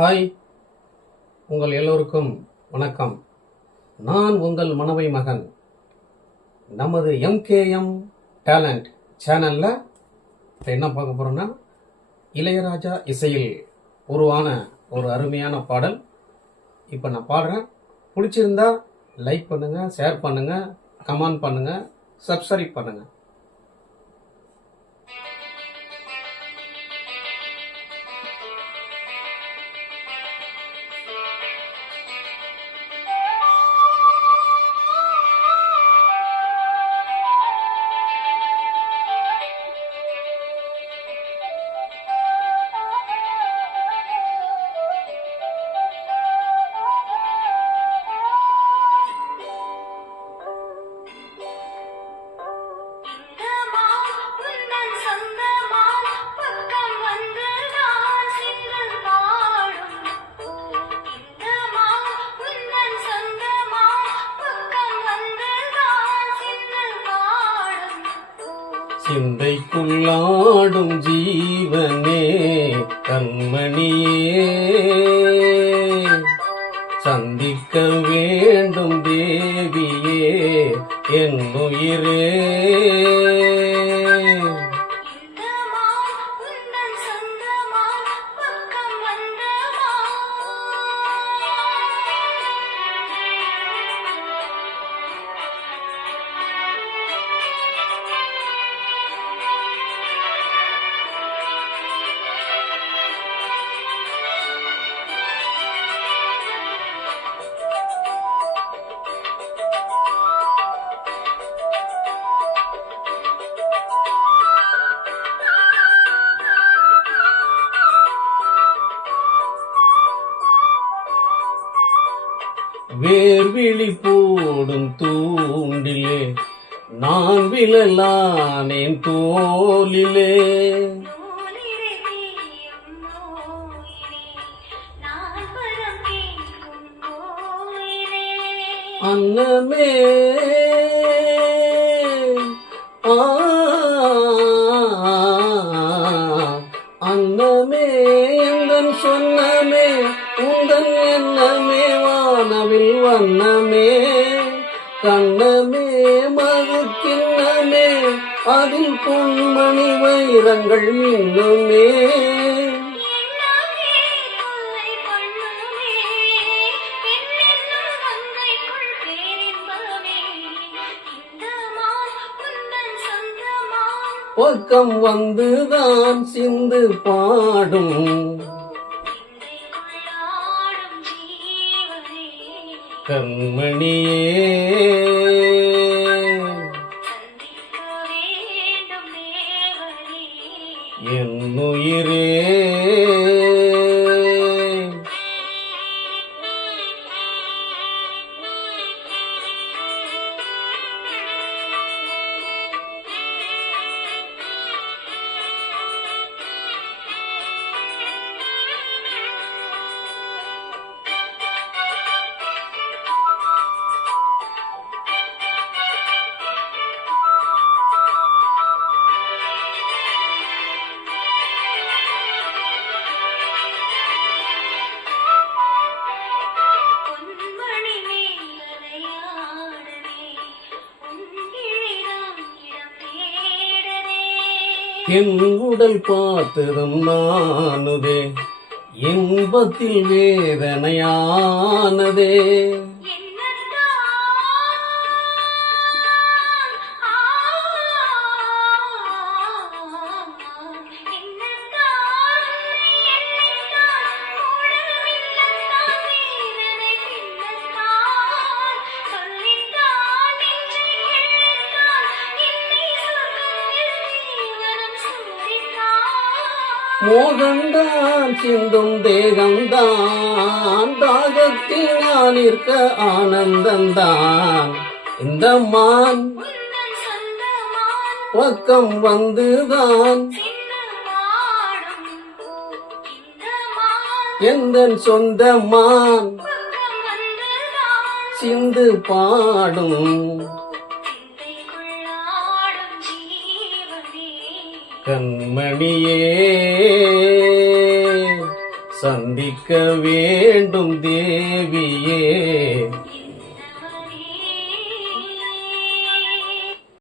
Hi, உங்கள் எல்லோருக்கும் வணக்கம். நான் உங்கள் மனவை மகன். நமது எம்கேஎம் டேலண்ட் சேனலில் என்ன பார்க்க போகிறோன்னா, இளையராஜா இசையில் உருவான ஒரு அருமையான பாடல். இப்போ நான் பாடுறேன். பிடிச்சிருந்தா லைக் பண்ணுங்கள், ஷேர் பண்ணுங்கள், கமெண்ட் பண்ணுங்கள், சப்ஸ்கிரைப் பண்ணுங்கள். சிந்தைக்குள்ளாடும் ஜீவனே கண்மணியே, சந்திக்க வேண்டும் தேவியே என் உயிரே. வேர்விழி போடும் தூண்டிலே நான் விழலானேன் தோலிலே. அன்னமே அன்னமே எந்தன் சொன்னமே உந்தன் எண்ணமே வானவில் வண்ணமே கண்ணமே மது கிண்ணமே அதில் பொன்மணி வைரங்கள் மின்னுமே. பக்கம் வந்துதான் சிந்து பாடும் கண்மணியே என் உயிரே. என் உடல் பாத்திரம் நானுதே, இன்பத்தில் வேதனையானதே. மோகந்தான் சிந்தும் தேகம்தான், தாகத்தில் நான் இருக்க ஆனந்தந்தான். இந்த மான் பக்கம் வந்துதான் எந்தன் சொந்த மான் சிந்து பாடும் கண்மணியே சந்திக்க வேண்டும் தேவியே.